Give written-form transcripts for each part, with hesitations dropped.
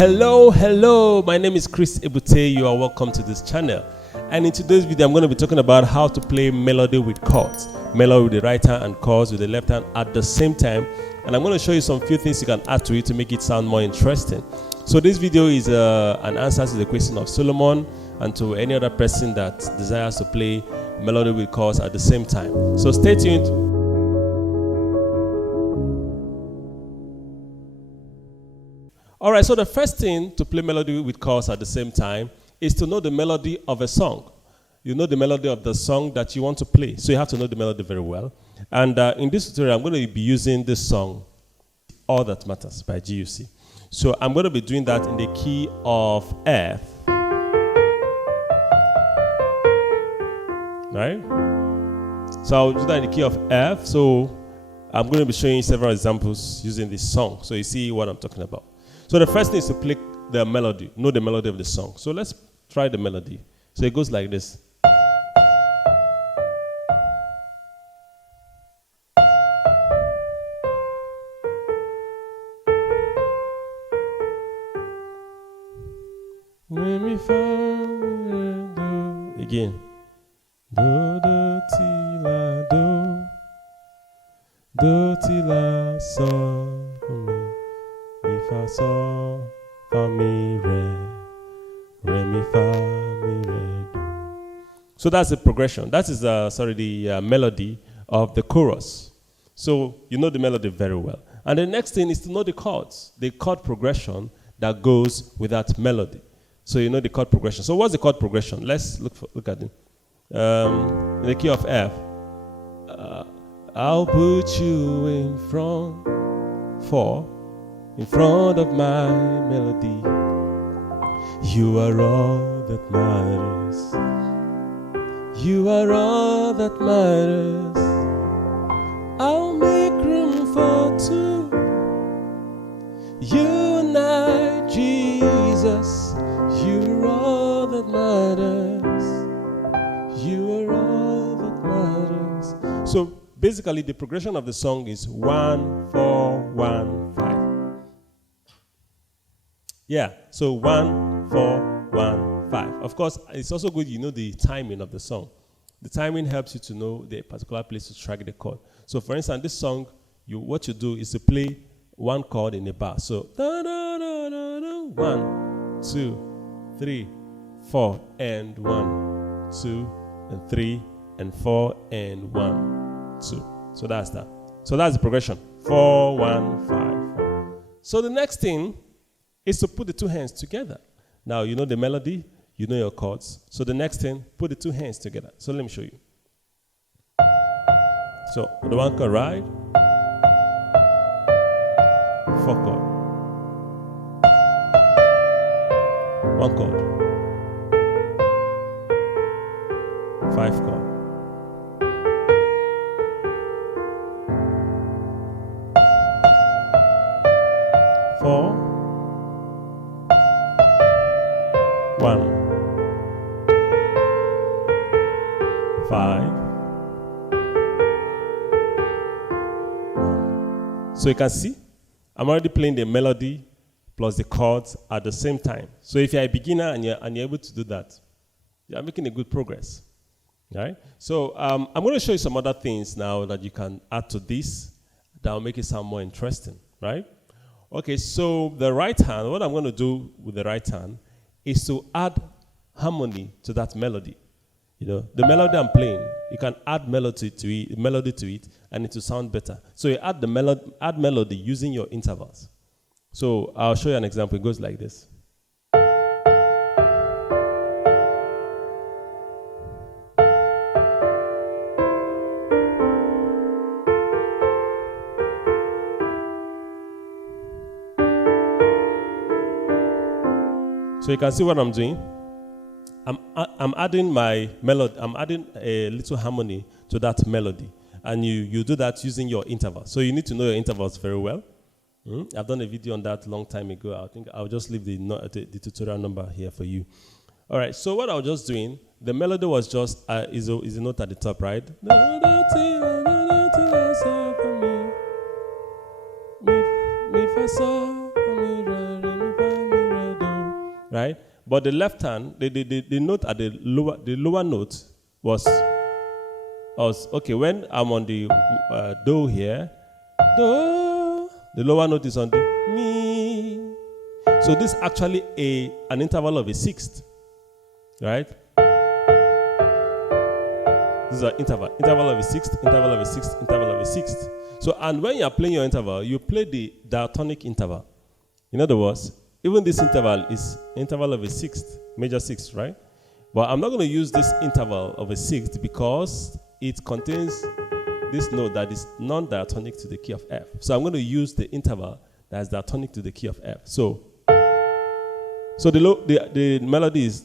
Hello, my name is Ebute. You are welcome to this channel. And in today's video, I'm going to be talking about how to play melody with chords. Melody with the right hand and chords with the left hand at the same time. And I'm going to show you some few things you can add to it to make it sound more interesting. So this video is an answer to the question of Solomon and to any other person that desires to play melody with chords at the same time. So stay tuned. All right, so the first thing to play melody with chords at the same time is to know the melody of a song. You know the melody of the song that you want to play, so you have to know the melody very well. And in this tutorial, I'm going to be using this song, All That Matters by GUC. So I'm going to be doing that in the key of F. Right? So I'll do that in the key of F. So I'm going to be showing you several examples using this song, so you see what I'm talking about. So the first thing is to play the melody, know the melody of the song. So let's try the melody. So it goes like this. Again. Do, do, ti, la, do. Do, ti, la, sol. Fa, sol, fa, mi, re, mi, fa, mi, re, do. So that's the progression. That is the melody of the chorus. So you know the melody very well. And the next thing is to know the chords, the chord progression that goes with that melody. So you know the chord progression. So what's the chord progression? Let's look at it. In the key of F, I'll put you in front of my melody. You are all that matters. You are all that matters. I'll make room for two. You and I, Jesus. You are all that matters. You are all that matters. So basically the progression of the song is 1, 4, 1, 5. Yeah, so 1, 4, 1, 5. Of course, it's also good you know the timing of the song. The timing helps you to know the particular place to strike the chord. So for instance, this song, what you do is to play one chord in a bar. So, da, da, da, da, da, 1, 2, 3, 4, and 1, 2, and 3, and 4, and 1, 2. So that's that. So that's the progression. 4, 1, 5, 4. So the next thing is to put the two hands together. Now, you know the melody, you know your chords. So the next thing, put the two hands together. So let me show you. So the one chord, right? 4 chord. 1 chord. 5 chord. 4. 1, 5. So you can see, I'm already playing the melody plus the chords at the same time. So if you're a beginner and you're able to do that, you're making a good progress. Right? So I'm going to show you some other things now that you can add to this that will make it sound more interesting. Right? Okay, so the right hand, what I'm going to do with the right hand is to add harmony to that melody. You know, the melody I'm playing, you can add melody to it, and it will sound better. So you add melody using your intervals. So I'll show you an example. It goes like this. So you can see what I'm doing. I'm adding my melody. I'm adding a little harmony to that melody, and you do that using your intervals. So you need to know your intervals very well. I've done a video on that a long time ago. I think I'll just leave the tutorial number here for you. All right. So what I was just doing, the melody was just is a note at the top, right? Mi, fa, sol, mi, re, mi, fa, mi, re. But the left hand, the note at the lower note was okay. When I'm on the do here, do, the lower note is on the mi. So this is actually an interval of a sixth, right? This is an interval of a sixth, interval of a sixth, interval of a sixth. So, and when you are playing your interval, you play the diatonic interval. In other words, even this interval is interval of a sixth, major sixth, right? But I'm not going to use this interval of a sixth because it contains this note that is non-diatonic to the key of F. So I'm going to use the interval that is diatonic to the key of F. So the melody is,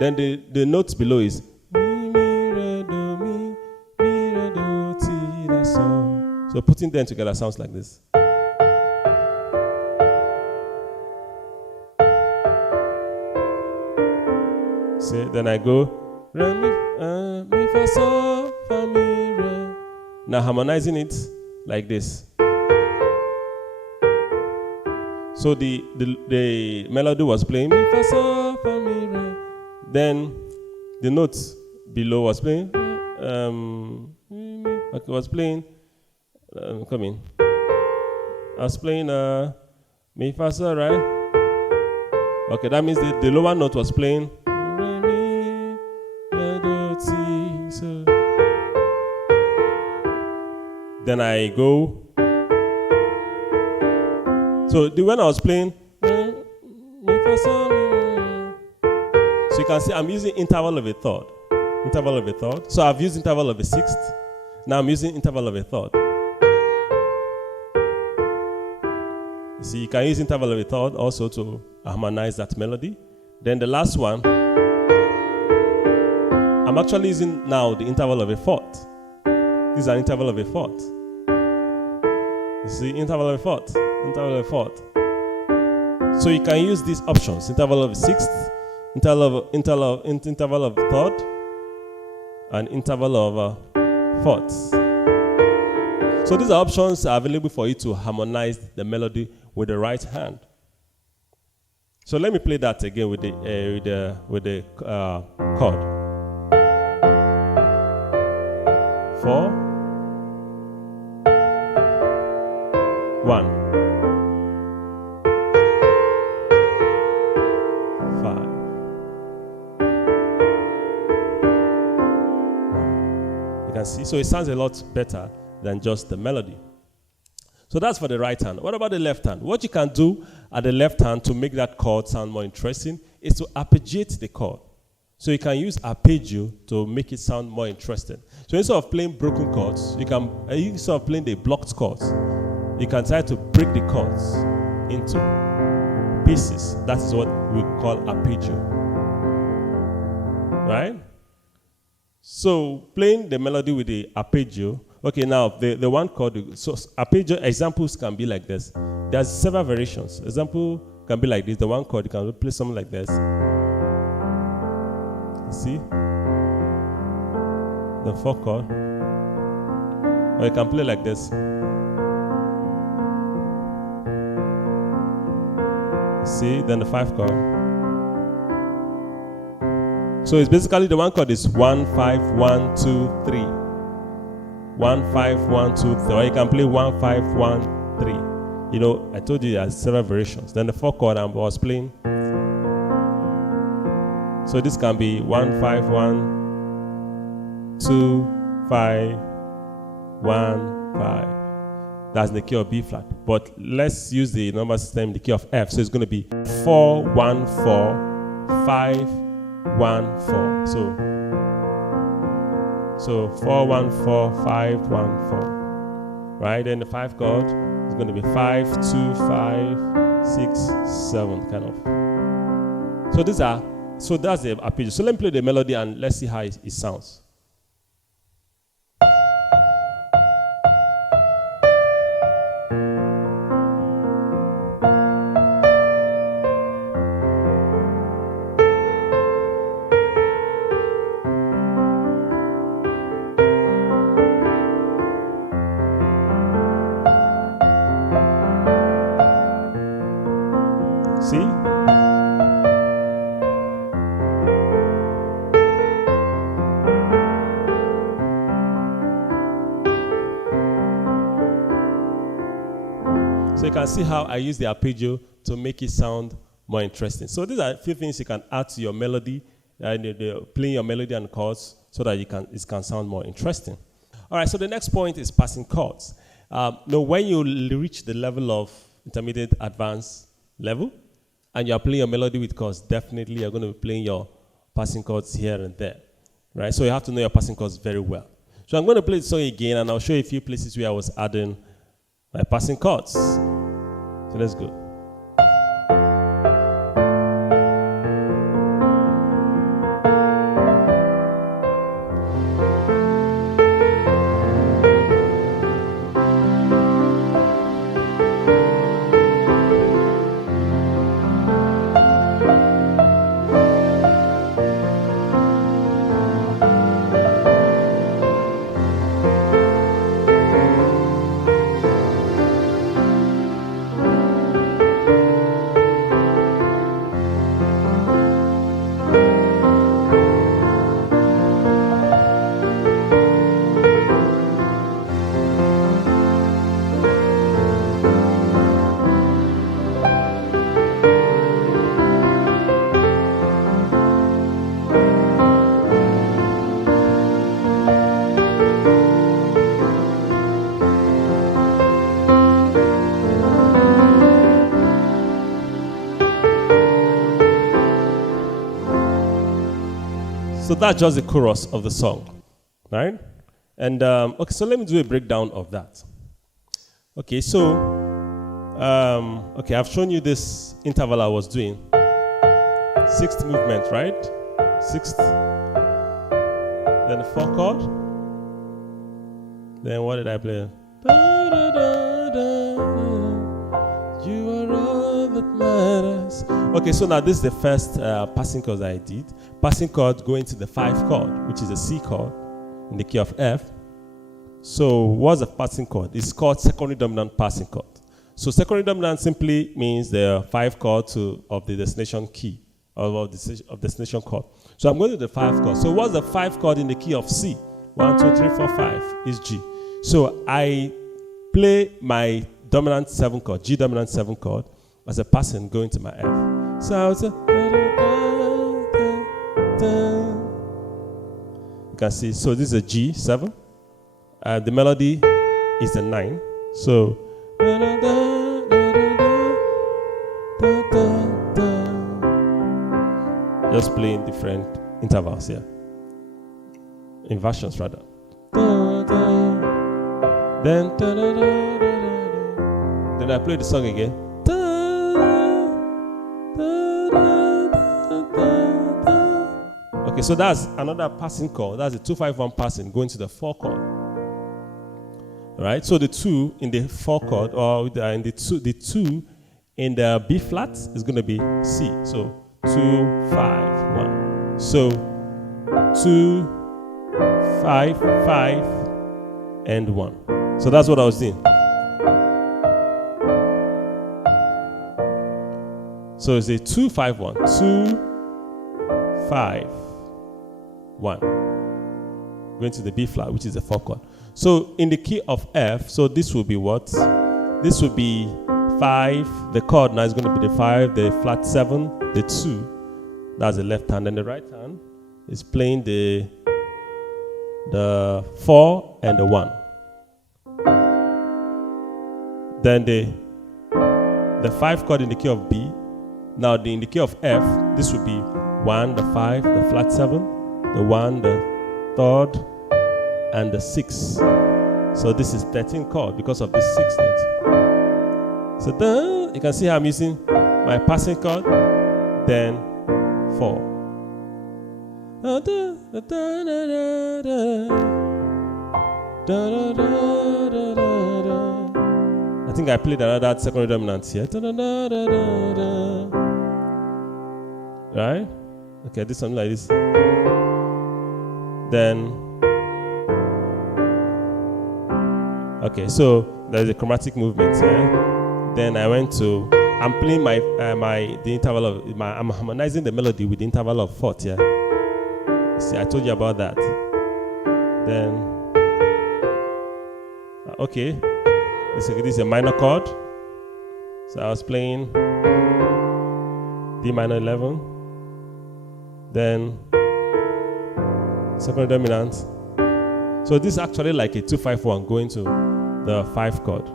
then the notes below is mi, re, do, mi, re, do, ti, la, so. So putting them together sounds like this. See, then I go re, mi, fa, so, fa, mi, re. Now harmonizing it like this. So the melody was playing mi, fa, so, fa, mi, re. Then the notes below was playing. Okay, was playing. Come in. I was playing mi, fa, so, right? Okay, that means the lower note was playing. Re, mi, re, do, ti, so. Then I go. So when I was playing, mi, fa, so, mi. So you can see I'm using interval of a third. Interval of a third. So I've used interval of a sixth. Now I'm using interval of a third. You see, you can use interval of a third also to harmonize that melody. Then the last one, I'm actually using now the interval of a fourth. This is an interval of a fourth. You see, interval of a fourth. Interval of a fourth. So you can use these options. Interval of a sixth, interval of third, and interval of fourth. So these are options are available for you to harmonize the melody with the right hand. So let me play that again with the chord. 4, 1. 5. You can see, so it sounds a lot better than just the melody. So that's for the right hand. What about the left hand? What you can do at the left hand to make that chord sound more interesting is to arpeggiate the chord. So you can use arpeggio to make it sound more interesting. So instead of playing broken chords, instead of playing the blocked chords, you can try to break the chords into pieces. That is what we call arpeggio. Right? So playing the melody with the arpeggio. Okay, now the one chord, so arpeggio examples can be like this. There's several variations. Example can be like this. The one chord, you can play something like this. You see? The 4 chord. Or you can play like this. See? Then the 5 chord. So it's basically the one chord is 1, 5, 1, 2, 3. 1, 5, 1, 2, 3. Or you can play 1, 5, 1, 3. You know, I told you there are several variations. Then the 4 chord I was playing. So this can be 1, 5, 1, 2, 5, 1, 5. That's the key of B flat. But let's use the number system in the key of F. So it's going to be 4, 1, 4, 5, 1, 4. So 4, 1, 4, 5, 1, 4. Right? Then the 5 chord is going to be 5, 2, 5, 6, 7, kind of. So that's the arpeggio. So let me play the melody and let's see how it sounds. So you can see how I use the arpeggio to make it sound more interesting. So these are a few things you can add to your melody, playing your melody and chords so that it can sound more interesting. All right, so the next point is passing chords. Now, when you reach the level of intermediate advanced level and you are playing your melody with chords, definitely you're going to be playing your passing chords here and there, right? So you have to know your passing chords very well. So I'm going to play the song again, and I'll show you a few places where I was adding my passing chords. So let's go. So that's just the chorus of the song, right? And okay, so let me do a breakdown of that. Okay, so okay, I've shown you this interval I was doing. Sixth movement, right? Sixth, then the fourth chord. Then what did I play? You are all that matters. Okay, so now this is the first passing chord I did. Passing chord going to the 5 chord, which is a C chord in the key of F. So what's a passing chord? It's called secondary dominant passing chord. So secondary dominant simply means the 5 chord of the destination key, of destination chord. So I'm going to the 5 chord. So what's the 5 chord in the key of C? 1, 2, 3, 4, 5 is G. So I play my dominant 7 chord, G dominant 7 chord, as a passing going to my F. So I would say, you can see, so this is a G7. The melody is a 9. So, just playing different intervals here. Inversions rather. Then I play the song again. Okay, so that's another passing chord. That's the 2-5-1 passing going to the 4 chord. All right, so the 2 in the 4 chord, or in the 2 in the B flat is going to be C. So 2, 5, 1. So 2, 5, 5, and 1. So that's what I was doing. So it's a 2, 5, 1. 2, 5, 1. Going to the B flat, which is the 4 chord. So in the key of F, so this will be what? This will be 5. The chord now is going to be the 5, the flat 7, the 2. That's the left hand. And the right hand is playing the 4 and the 1. Then the 5 chord in the key of B. Now in the key of F, this will be 1, the 5, the flat 7, the 1, the 3rd, and the 6. So this is 13 chord because of this 6 note. So you can see how I'm using my passing chord, then 4. I think I played another secondary dominant here. Right? Okay, do something like this. Then, okay, so there's a chromatic movement here. Then I went to, I'm playing the interval of, I'm harmonizing the melody with the interval of 4th here. See, I told you about that. Then, okay, this is a minor chord. So I was playing D minor 11, then second dominant. So this is actually like a 2-5-1 going to the 5 chord. 2,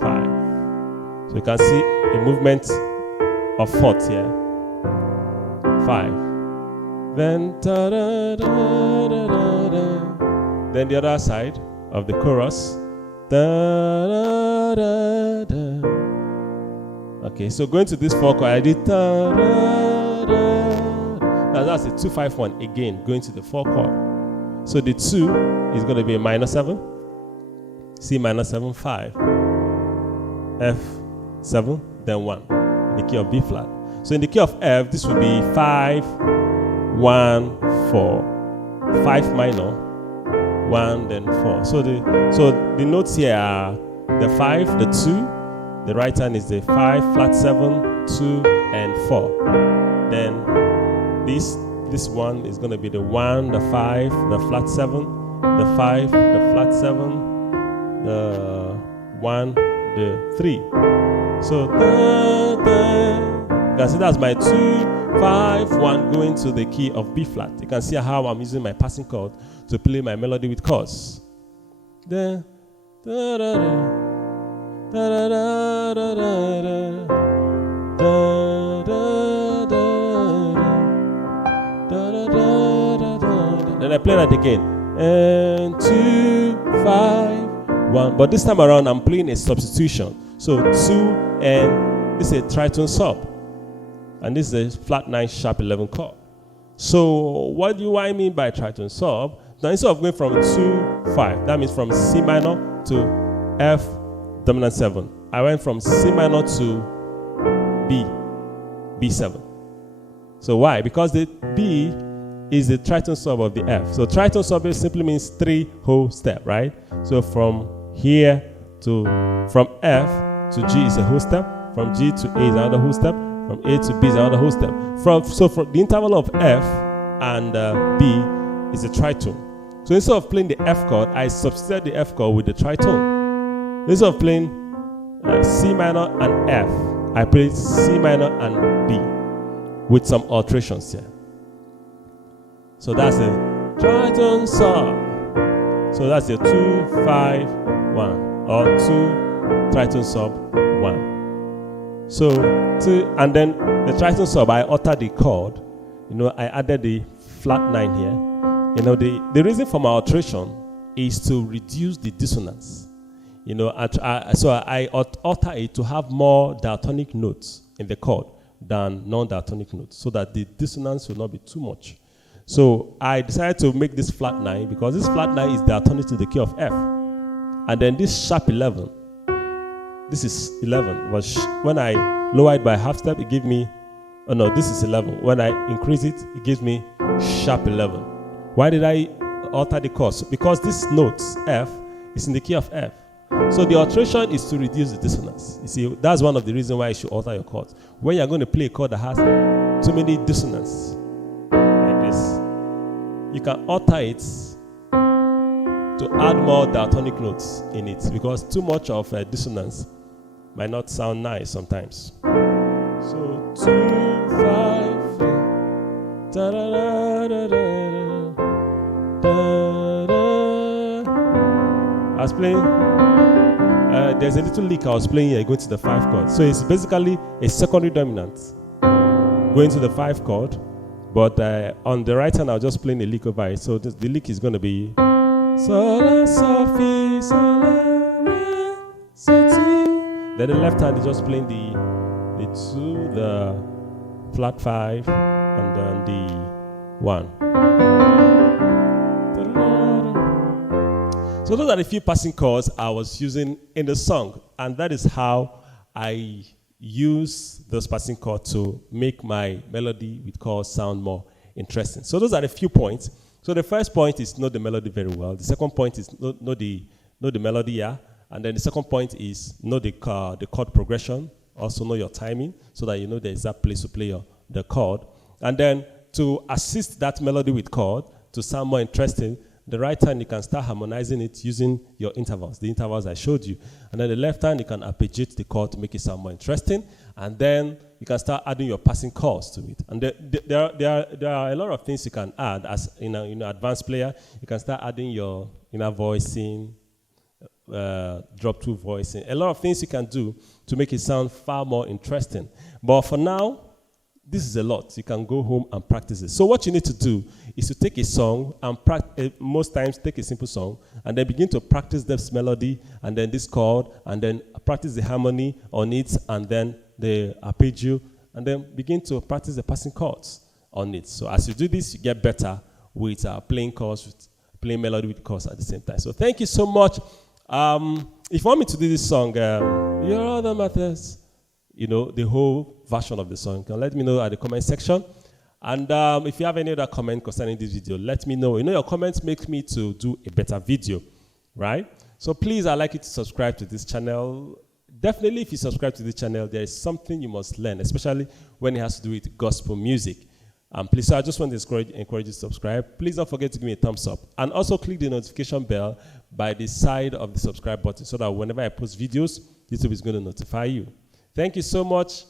5. So you can see a movement of fourth here. 5. Then da, da, da, da, da, da. Then the other side of the chorus. Da, da, da, da. Okay, so going to this 4 chord, I did da, da, da. Now that's a 2-5-1 again, going to the 4 chord. So the 2 is going to be a minor 7, C minor 7, 5, F 7, then 1, in the key of B flat. So in the key of F, this will be 5, 1, 4, 5 minor, 1, then 4. So the notes here are the 5, the 2, the right hand is the 5, flat 7, 2, and 4. Then this one is going to be the 1, the 5, the flat 7, the 5, the flat 7, the 1, the 3. So da, da. You can see that's my 2, 5, 1 going to the key of B flat. You can see how I'm using my passing chord to play my melody with chords. Da, da, da, da, da, da, da, da, da, da, then I play that again. And 2, 5, 1. But this time around, I'm playing a substitution. So 2 and this is a tritone sub. And this is a flat 9 sharp 11 chord. So what do I mean by tritone sub? Now instead of going from 2, 5, that means from C minor to F dominant 7. I went from C minor to B7. So why? Because the B is the tritone sub of the F. So tritone sub simply means 3 whole step, right? So from here from F to G is a whole step. From G to A is another whole step. From A to B is another whole step. So from the interval of F and B is a tritone. So instead of playing the F chord, I substitute the F chord with the tritone. Instead of playing C minor and F, I play C minor and B with some alterations here. So that's a tritone sub. So that's a 2, 5, 1 or 2 tritone sub 1. So and then the tritone sub, I altered the chord. I added the flat 9 here. The reason for my alteration is to reduce the dissonance. So I alter it to have more diatonic notes in the chord than non-diatonic notes, so that the dissonance will not be too much. So I decided to make this flat 9 because this flat 9 is diatonic to the key of F. And then this sharp 11, this is 11. But when I lower it by half step, it gives me, oh no, this is 11. When I increase it, it gives me sharp 11. Why did I alter the chords? Because this note, F, is in the key of F. So the alteration is to reduce the dissonance. You see, that's one of the reasons why you should alter your chords. When you're going to play a chord that has too many dissonance, like this, you can alter it to add more diatonic notes in it, because too much of dissonance might not sound nice sometimes. So 2, 5, da da da da da da da. I was playing. There's a little lick I was playing here going to the 5 chord. So it's basically a secondary dominant going to the 5 chord, but on the right hand I was just playing a lick over it. So the lick is going to be sol, la, sol, fi, sol, la, re, sol, ti. Then the left hand is just playing the 2, the flat 5, and then the 1. So those are the few passing chords I was using in the song, and that is how I use those passing chords to make my melody with chords sound more interesting. So those are the few points. So the first point is know the melody very well. The second point is know the melody, yeah. And then the second point is know the chord progression. Also know your timing, so that you know the exact place to play the chord. And then to assist that melody with chord to sound more interesting, the right hand, you can start harmonizing it using your intervals, the intervals I showed you. And then the left hand, you can arpeggiate the chord to make it sound more interesting. And then you can start adding your passing chords to it. And there are a lot of things you can add as in an advanced player. You can start adding your inner voicing, drop two voicing, a lot of things you can do to make it sound far more interesting. But for now, this is a lot. You can go home and practice it. So what you need to do is to take a song and most times take a simple song and then begin to practice this melody and then this chord and then practice the harmony on it and then the arpeggio and then begin to practice the passing chords on it. So as you do this, you get better with playing chords, with playing melody with chords at the same time. So thank you so much. If you want me to do this song, Your Other Matters, you know, the whole version of the song, you can let me know at the comment section. And if you have any other comment concerning this video, let me know. You know, your comments make me to do a better video, right? So please, I'd like you to subscribe to this channel. Definitely, if you subscribe to this channel, there is something you must learn, especially when it has to do with gospel music. Please, so I just want to encourage you to subscribe. Please don't forget to give me a thumbs up. And also click the notification bell by the side of the subscribe button so that whenever I post videos, YouTube is going to notify you. Thank you so much.